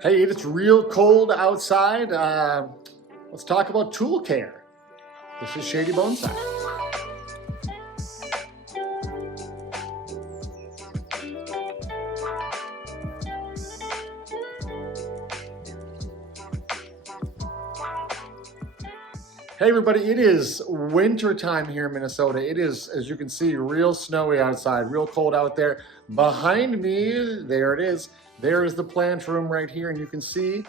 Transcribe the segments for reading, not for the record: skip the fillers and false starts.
Hey, it's real cold outside. Let's talk about tool care. This is Shady Bonsai. Hey everybody, it is winter time here in Minnesota. It is, as you can see, real snowy outside, real cold out there. Behind me, there it is. There is the plant room right here, and you can see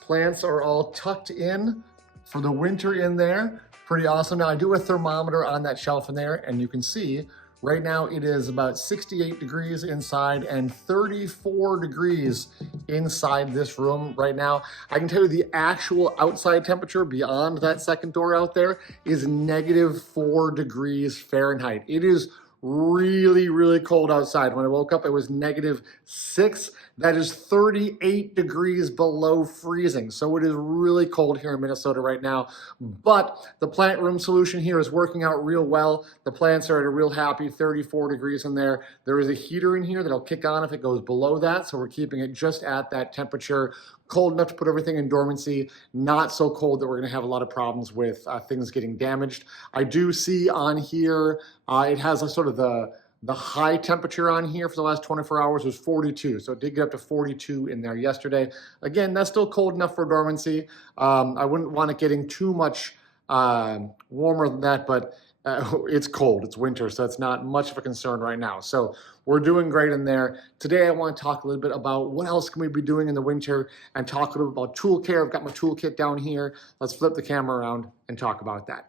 plants are all tucked in for the winter in there. Pretty awesome. Now I do a thermometer on that shelf in there, and you can see right now it is about 68 degrees inside and 34 degrees inside this room right now. I can tell you the actual outside temperature beyond that second door out there is -4 degrees Fahrenheit. It is really, really cold outside. When I woke up, it was -6. That is 38 degrees below freezing. So it is really cold here in Minnesota right now. But the plant room solution here is working out real well. The plants are at a real happy 34 degrees in there. There is a heater in here that'll kick on if it goes below that. So we're keeping it just at that temperature. Cold enough to put everything in dormancy, not so cold that we're gonna have a lot of problems with things getting damaged. I do see on here, it has a sort of the high temperature on here for the last 24 hours was 42. So it did get up to 42 in there yesterday. Again, that's still cold enough for dormancy. I wouldn't want it getting too much warmer than that, but it's cold, it's winter, so it's not much of a concern right now. So we're doing great in there. Today I want to talk a little bit about what else can we be doing in the winter and talk a little bit about tool care. I've got my toolkit down here. Let's flip the camera around and talk about that.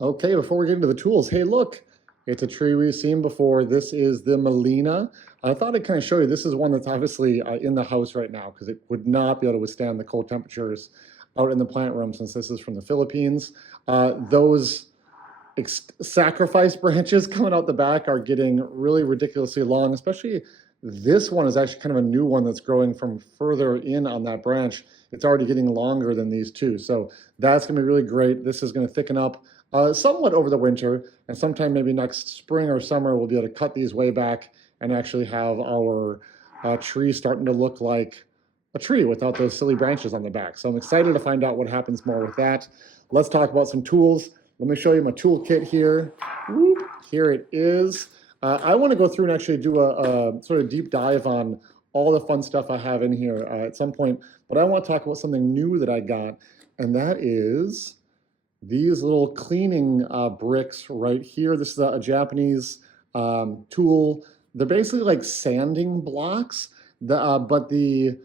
Okay, before we get into the tools, hey look, it's a tree we've seen before. This is the Melina. I thought I'd kind of show you, this is one that's obviously in the house right now because it would not be able to withstand the cold temperatures out in the plant room since this is from the Philippines. Those sacrifice branches coming out the back are getting really ridiculously long, especially this one is actually kind of a new one that's growing from further in on that branch. It's already getting longer than these two. So that's gonna be really great. This is gonna thicken up somewhat over the winter, and sometime maybe next spring or summer, we'll be able to cut these way back and actually have our tree starting to look like a tree without those silly branches on the back. So I'm excited to find out what happens more with that. Let's talk about some tools. Let me show you my toolkit here. Whoop, here it is. I want to go through and actually do a sort of deep dive on all the fun stuff I have in here at some point, but I want to talk about something new that I got, and that is these little cleaning bricks right here. This is a Japanese tool. They're basically like sanding blocks, but the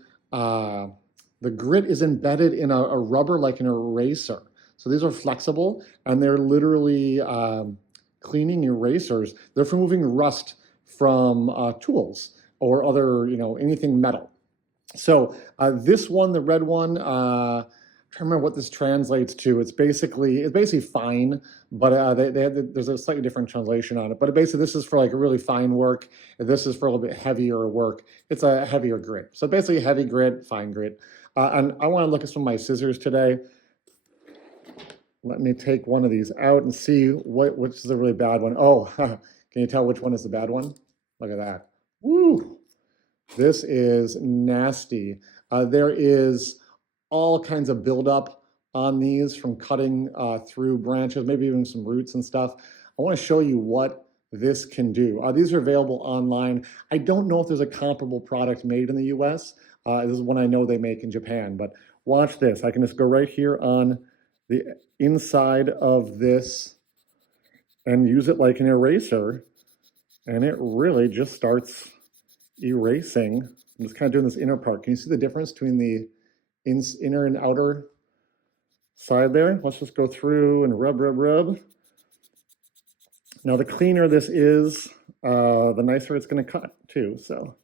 grit is embedded in a rubber like an eraser. So these are flexible, and they're literally cleaning erasers. They're for removing rust from tools or other, anything metal. So this one, the red one, I'm trying to remember what this translates to. It's basically fine, but there's a slightly different translation on it. But basically, this is for like really fine work. And this is for a little bit heavier work. It's a heavier grit. So basically, heavy grit, fine grit. And I want to look at some of my scissors today. Let me take one of these out and see which is a really bad one. Oh, can you tell which one is the bad one? Look at that. Woo! This is nasty. There is all kinds of buildup on these from cutting through branches, maybe even some roots and stuff. I want to show you what this can do. These are available online. I don't know if there's a comparable product made in the US. This is one I know they make in Japan, but watch this. I can just go right here on the inside of this and use it like an eraser, and it really just starts erasing. I'm just kind of doing this inner part. Can you see the difference between the inner and outer side there? Let's just go through and rub, rub, rub. Now the cleaner this is, the nicer it's going to cut too. So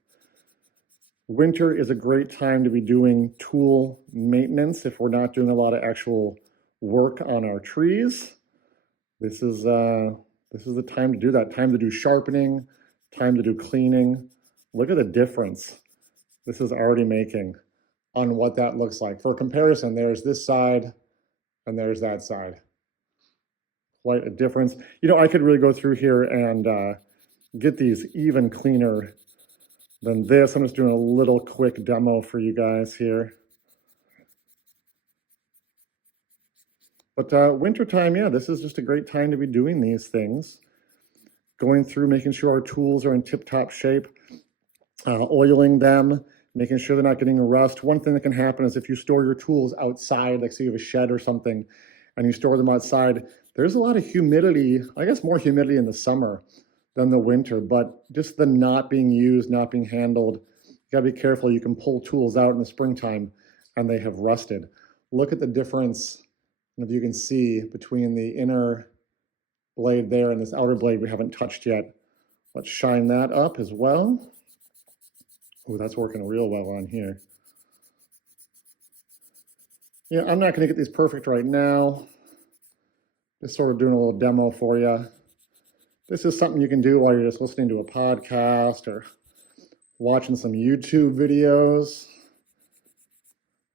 winter is a great time to be doing tool maintenance if we're not doing a lot of actual work on our trees. This is the time to do that. Time to do sharpening, time to do cleaning. Look at the difference this is already making on what that looks like. For comparison, there's this side and there's that side. Quite a difference. I could really go through here and get these even cleaner Then this, I'm just doing a little quick demo for you guys here. But wintertime, yeah, this is just a great time to be doing these things. Going through, making sure our tools are in tip-top shape, oiling them, making sure they're not getting rust. One thing that can happen is if you store your tools outside, like say you have a shed or something, and you store them outside, there's a lot of humidity, I guess more humidity in the summer than the winter, but just the not being used, not being handled, you gotta be careful. You can pull tools out in the springtime and they have rusted. Look at the difference, if you can see, between the inner blade there and this outer blade we haven't touched yet. Let's shine that up as well. Oh, that's working real well on here. Yeah, I'm not gonna get these perfect right now. Just sort of doing a little demo for you. This is something you can do while you're just listening to a podcast or watching some YouTube videos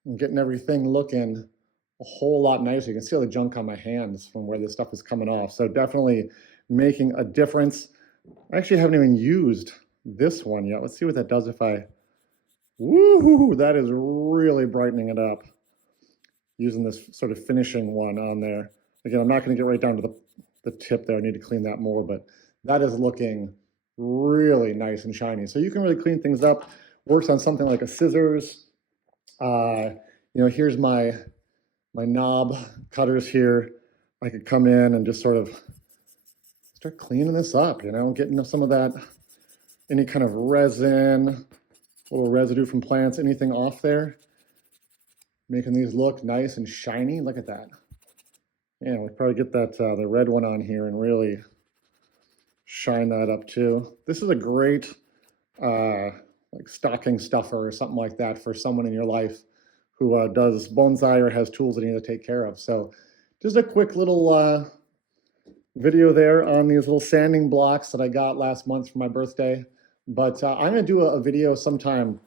and getting everything looking a whole lot nicer. You can see all the junk on my hands from where this stuff is coming off. So definitely making a difference. I actually haven't even used this one yet. Let's see what that does if I, woohoo, that is really brightening it up. Using this sort of finishing one on there. Again, I'm not gonna get right down to the tip there. I need to clean that more, but that is looking really nice and shiny. So you can really clean things up. Works on something like a scissors. Here's my knob cutters here. I could come in and just sort of start cleaning this up, getting some of that, any kind of resin, little residue from plants, anything off there. Making these look nice and shiny. Look at that. Yeah, we'll probably get that the red one on here and really shine that up too. This is a great like stocking stuffer or something like that for someone in your life who does bonsai or has tools that you need to take care of. So just a quick little video there on these little sanding blocks that I got last month for my birthday. But I'm gonna do a video sometime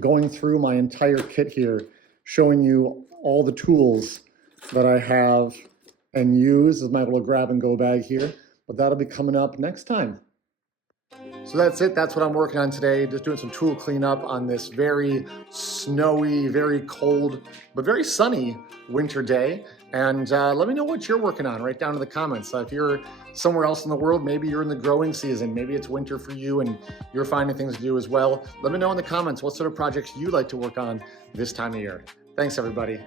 going through my entire kit here, showing you all the tools that I have and use as my little grab and go bag here, but that'll be coming up next time. So that's it, that's what I'm working on today, just doing some tool cleanup on this very snowy, very cold, but very sunny winter day. And let me know what you're working on right down in the comments. If you're somewhere else in the world, maybe you're in the growing season, maybe it's winter for you and you're finding things to do as well. Let me know in the comments what sort of projects you like to work on this time of year. Thanks, everybody.